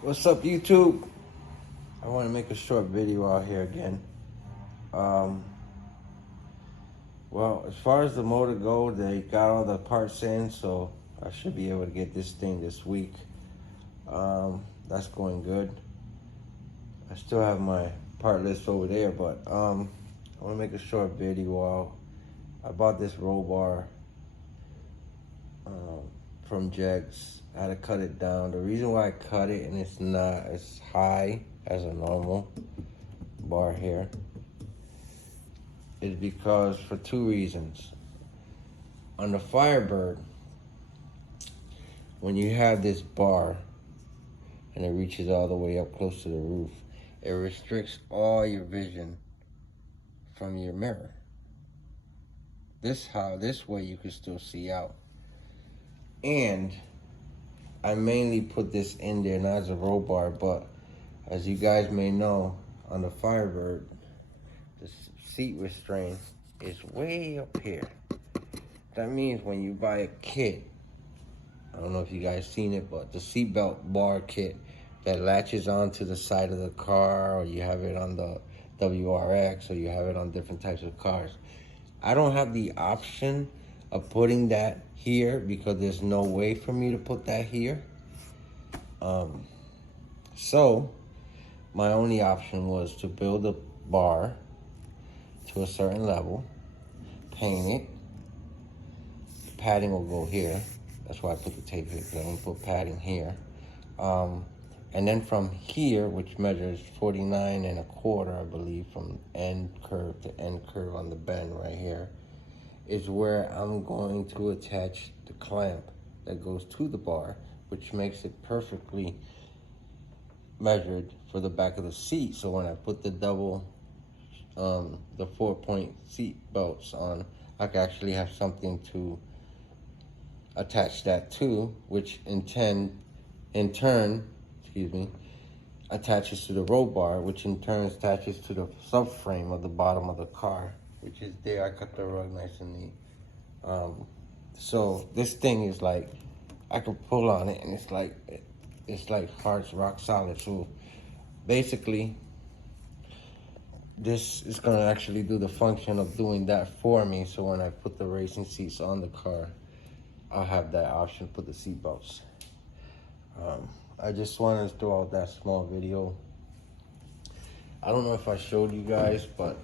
What's up, YouTube? I want to make a short video out here again. Um, well, as far as the motor go, they got all the parts in, so I should be able to get this thing this week. That's going good. I still have my part list over there, but I want to make a short video. I bought this roll bar from Jegs. I had to cut it down. The reason why I cut it and it's not as high as a normal bar here is because for two reasons. On the Firebird, when you have this bar and it reaches all the way up close to the roof, it restricts all your vision from your mirror. This way you can still see out. And I mainly put this in there not as a roll bar, but as you guys may know, on the Firebird, the seat restraint is way up here. That means when you buy a kit, I don't know if you guys seen it, but the seatbelt bar kit that latches onto the side of the car, or you have it on the WRX, or you have it on different types of cars. I don't have the option of putting that here because there's no way for me to put that here. So my only option was to build a bar to a certain level, paint it. The padding will go here. That's why I put the tape here, because I'm gonna put padding here. And then from here, which measures 49.25, I believe, from end curve to end curve on the bend right here, is where I'm going to attach the clamp that goes to the bar, which makes it perfectly measured for the back of the seat. So when I put the the 4-point seat belts on, I can actually have something to attach that to, which in turn, attaches to the roll bar, which in turn attaches to the subframe of the bottom of the car, which is there. I cut the rug nice and neat. So this thing is like, I could pull on it and it's like hard, rock solid. So basically, this is gonna actually do the function of doing that for me. So when I put the racing seats on the car, I'll have that option to put the seat belts. I just wanted to throw out that small video. I don't know if I showed you guys, but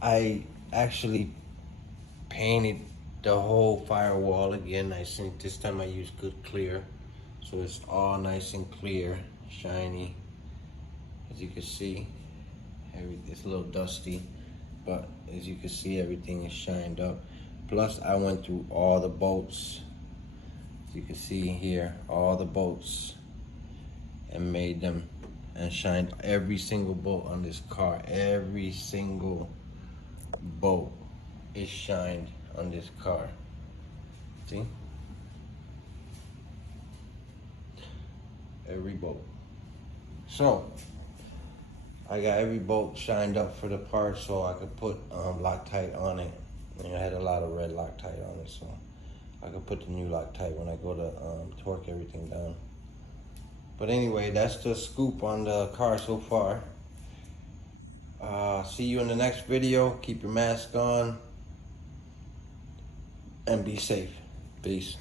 I actually painted the whole firewall again. I think this time I used good clear, so it's all nice and clear, shiny. As you can see, it's a little dusty, but as you can see, everything is shined up. Plus, I went through all the bolts. As you can see here, all the bolts, and made them and shined every single bolt on this car. Every single bolt is shined on this car. See? Every bolt. So I got every bolt shined up for the part so I could put Loctite on it. And I had a lot of red Loctite on it, so I could put the new Loctite when I go to torque everything down. But anyway, that's the scoop on the car so far. See you in the next video. Keep your mask on and be safe. Peace.